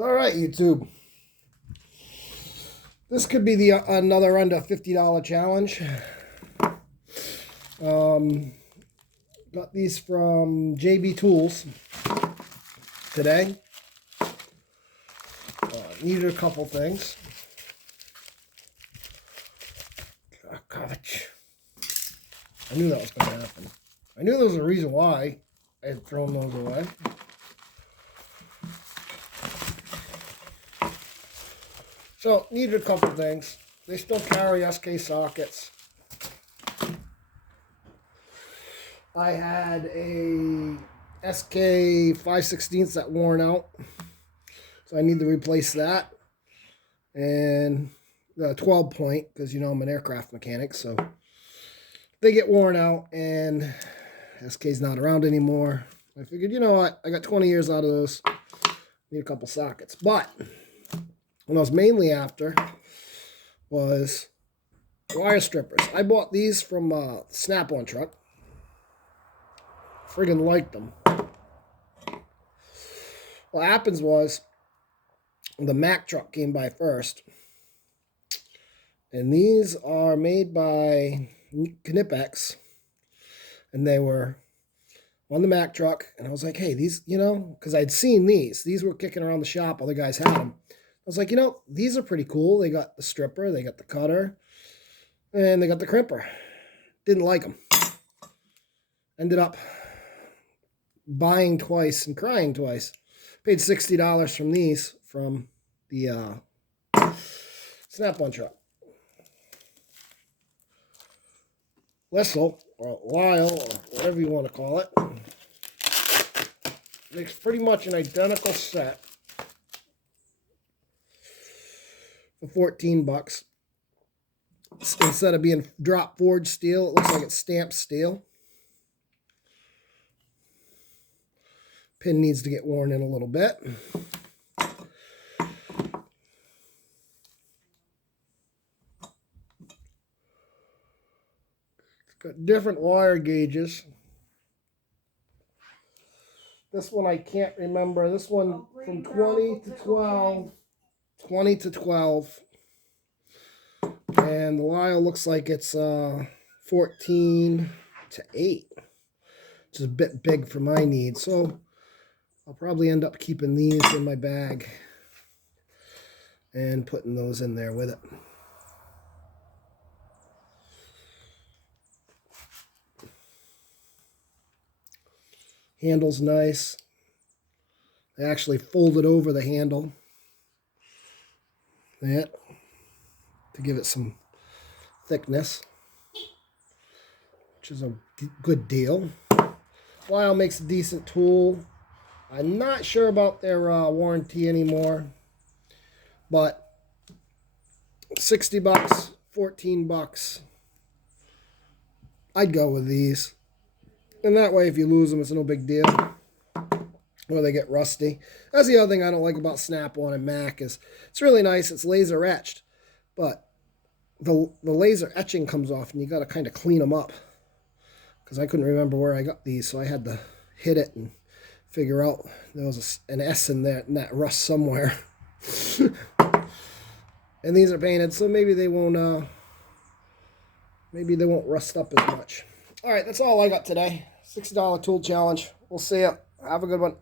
All right, YouTube. This could be the another under $50 challenge. Got these from JB Tools today. Needed a couple things. Oh, gosh. I knew that was going to happen. I knew there was a reason why I had thrown those away. So, needed a couple things. They still carry SK sockets. I had a SK 5/16 that worn out. So I need to replace that. And the 12 point, because you know I'm an aircraft mechanic, so they get worn out and SK's not around anymore. I figured, you know what, I got 20 years out of those. Need a couple sockets. But what I was mainly after was wire strippers. I bought these from Snap-on truck. Friggin' liked them. What happens was the Mack truck came by first. And these are made by Knipex. And they were on the Mack truck. And I was like, hey, these, you know, because I'd seen these. These were kicking around the shop. Other guys had them. I was like, you know, these are pretty cool. They got the stripper, they got the cutter, and they got the crimper. Didn't like them. Ended up buying twice and crying twice. Paid $60 from these from the Snap-on truck. Wessel, or Lyle, or whatever you want to call it. Makes pretty much an identical set for 14 bucks. Instead of being drop forged steel, it looks like it's stamped steel. Pin needs to get worn in a little bit. It's got different wire gauges. This one I can't remember. This one from 20 to 12. 20 to 12. And the Lyle looks like it's 14 to 8. Which is a bit big for my needs. So I'll probably end up keeping these in my bag and putting those in there with it. Handle's nice. I actually folded over the handle. That to give it some thickness, which is a good deal. Lyle makes a decent tool. I'm not sure about their warranty anymore, but 60 bucks, 14 bucks. I'd go with these. And that way, if you lose them, it's no big deal. Or they get rusty. That's the other thing I don't like about Snap-on and Mack is it's really nice. It's laser etched, but the laser etching comes off, and you got to kind of clean them up. Because I couldn't remember where I got these, so I had to hit it and figure out there was an S in there, in that rust somewhere. And these are painted, so maybe they won't rust up as much. All right, that's all I got today. $60 tool challenge. We'll see ya. Have a good one.